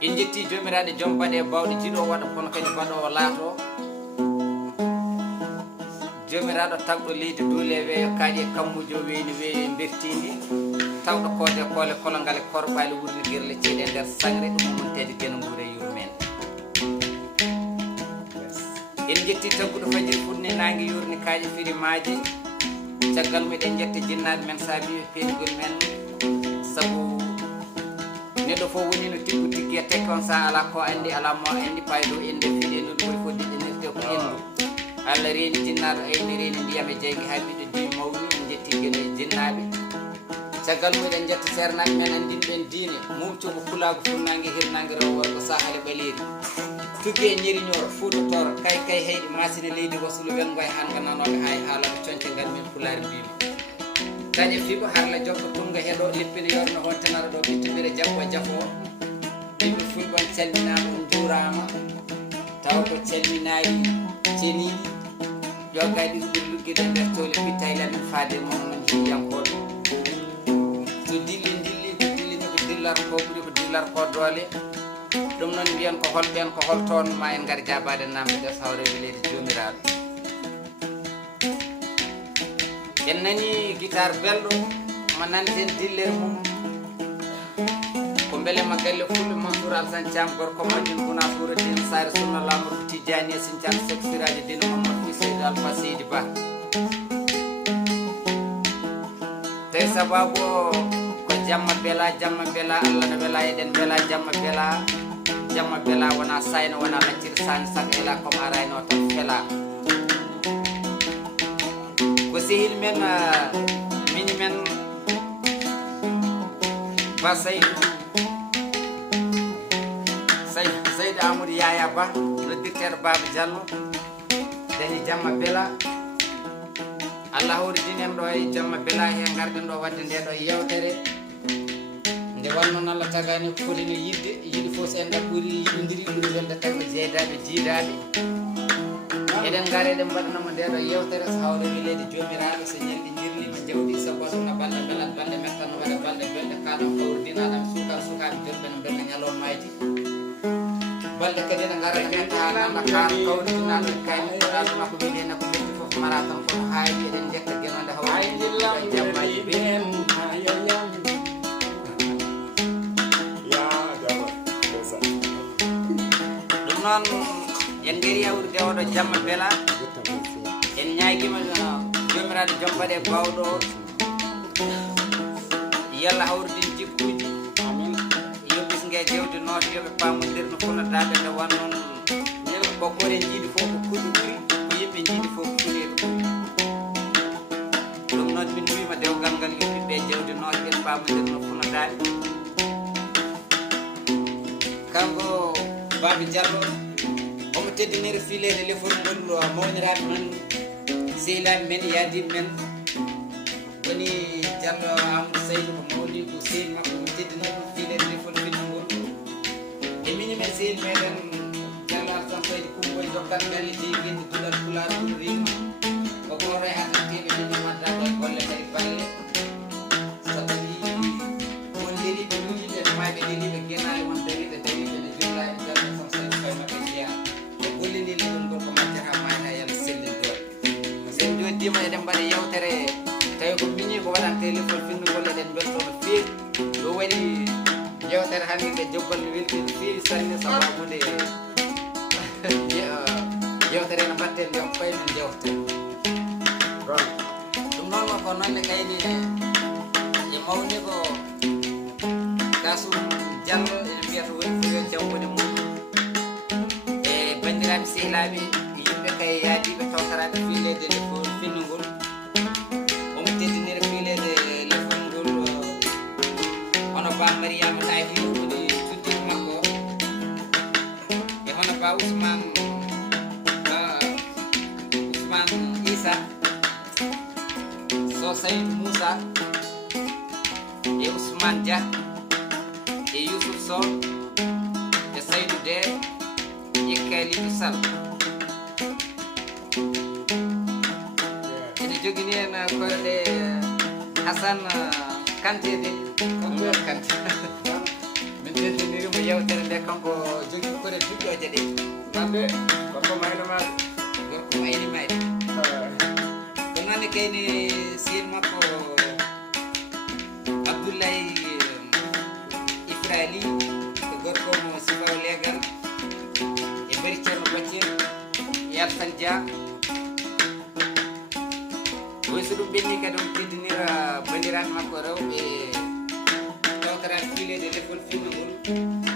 en jetti jomiraɗe joom baɗe bawɗe jiɗo waɗa kono kadi baɗowo laato jomiraɗo tagɗo leydi duule weeyo kaaƴe kammujo weyni weeyo bertindi tawɗo koode koole kolongal e korɓali wurni guerle ceeɗe e nder sangre ɗum montede deno nguure yuru men en jetti tagguɗo fajiri funni nangue yurni kaaƴe firimaji caggal meɗen jetta jinnaɓe men saabi peñugol men saabu neɗɗo fof woni no tiggu tigui e tekke on sa ala ko andi ala mo andi paydo inde fiɗe ɗum ɓuri fof ɗiɗɗinirte ko endu Allah reeni jinnaɗo ayni reeni ndiyam e jeygi ha ɓiɗɗo di mawni en jetti gueɗe jinnaɓe caggal muɗen jetta sernaɓe men andinɓen diine mumcogo kulago funnague hirnague rewo worgo sahale ɓaleeri tugge e ñeriñoro fuutotoro kay heyɗi masine leydi wasulu welgo e hanga nanoɓe hay haalaɓe conce ngal men pulaari mbimi taƴe fiɓo harla jokko tunga heeɗo leppine yorno hontanara ɗo ɓittumire jabbo jafo yimɓe fulɓe on calminama on juurama taw ko calminayi ceniɗi jogaɗi ɓuri lugguide nder tole pitta e lamin faade moom non jiiyankoɗo so dilli ko dillini ko dillar ko ɓuuri ko dillar ko doole ɗum noon mbiyan ko holɓen ko holtoon ma en gaari jabade namde ɗe sawre welede jomiraɗo en nani guitare belɗo mo nanten dillere mum ko beelema galle fulɓe Mansour Alassane Thiam gorko moƴƴin guna Noureddine Sare sunna Lamourou Tidiani e Sinthiane Seck siraji dino Mamadou Seydou Alpha Seydi Ba tawi sababu ko jamma beela Allah no beela eɗen beela jamma beela wona sayno wona lacciri sani saga ela comme arayno tan fela ko sehil men mini men ba Seydou Amadou Yaya Ba noddirteɗo Baba Diallo dañi jamma beela Allah hawridini en ɗo e jamma beela he garden ɗo wadde nde ɗo yewtere nde wannoon Allah tagani ko foti no yidde yiɗi fof so en ɗam ɓuuri yiɗodiri ɓuuri welde tagɓe jeydaɓe jiidaɓe eɗen gaari eɗen mbaɗanamo nde ɗo yewtere so hawre welede jomiraɓe so ñalɗi jirlima jawdi sabatuna balɗe belat balɗe mettan waɗa balɗe belɗe kaɗon kawrdinaɗam sukaɓe jolɓe no belɗe ñalawmaji balɗe kadi ene gara e men hanama kan kawrdinaɗo e kayne ɗaɗuma ko wiɗene ko ɓetti foof mara tan kono haaji eɗen jetta guenode hawrdiɗo jammaji ɓe ɗum noon en gari yawrude oɗo jamma beela en ñaguima jomiraɗo joom baɗe bawɗo yalla hawrdin jikkuji yoɓisgue jewde nooto yooɓe pamodir no fonnodaɓe nde wannoon ɓokkore jiiɗi fof ko kuɗi ɓuuri ko yimɓe jiiɗi fof ko kuɗeɓe ɓuuri ɗum noon min wima dewgal ngal yimɓeɓe jewde nooto ɓen pamodir no fonnodaɓe kanko Baba Diallo omo teddiniri filede leforgol mawniraɓe men sehilaɓe men yaadiɓe men woni Diallo Amadou Seydou ko mawni ko sehi makko omo teddiniri filede lefol filmgol e mini men sehil meɗen Diallo Alassane Seydi Coumboy jokkat galle jeyginde duɗal pulaar ɗum rima ko goto e addanteɓe ɗiɗi maddaɗo golle kadi balle so tawi won deriɓe ɗuɗiɓe maɓe deriɓe guenali won dariɓe ne jumla e Diallo Alassane Seydi koye mabɓe jeeya e gollini leɗol ngol ko majjata mayta yalla sellin ɗon sen joddima eɗen mbaɗa yewtere tawi ko mini ko waɗante lefol finnugol eɗen belto no feewi ɗo waɗi yewtere hannde nde joggol no welti no feewi sanne sababude yewtere no mbatten nde koye men jewte ɗum noon ko noonne kayni e mawni ko Kasum Diallo ene mbiyata woni ko yo jawwode muɗum e bandiraɓe sehilaɓe yimɓe kay yaadiɓe tawtaraɓe filede lefol finnugol omo teddiniri filede lefol ngol hono Ba Mariama Tahir woni suddimo makko e hono Ba Ousmane Issa so Saydou Moussa e Ousmane Dia e Youssouf Sow e Saydou De e Kalidou Sall ene jogini hen koyɗe Hassane Kanté de ko Kanté min teddinirimo yewtere nde kanko jogui kore duƴƴoje ɗe nande gorko mayno maɗa gorko mayni mayde ko noonne kayni sehil makko Abdoulaye Ifrali ko gorko mo sifaw legal e bari ceerno baccel Yaltan Dia way so ɗum ɓenni kadi on teddinira bandiraɓe makko rewɓe tawtaraɓe filede lekkol filme ngol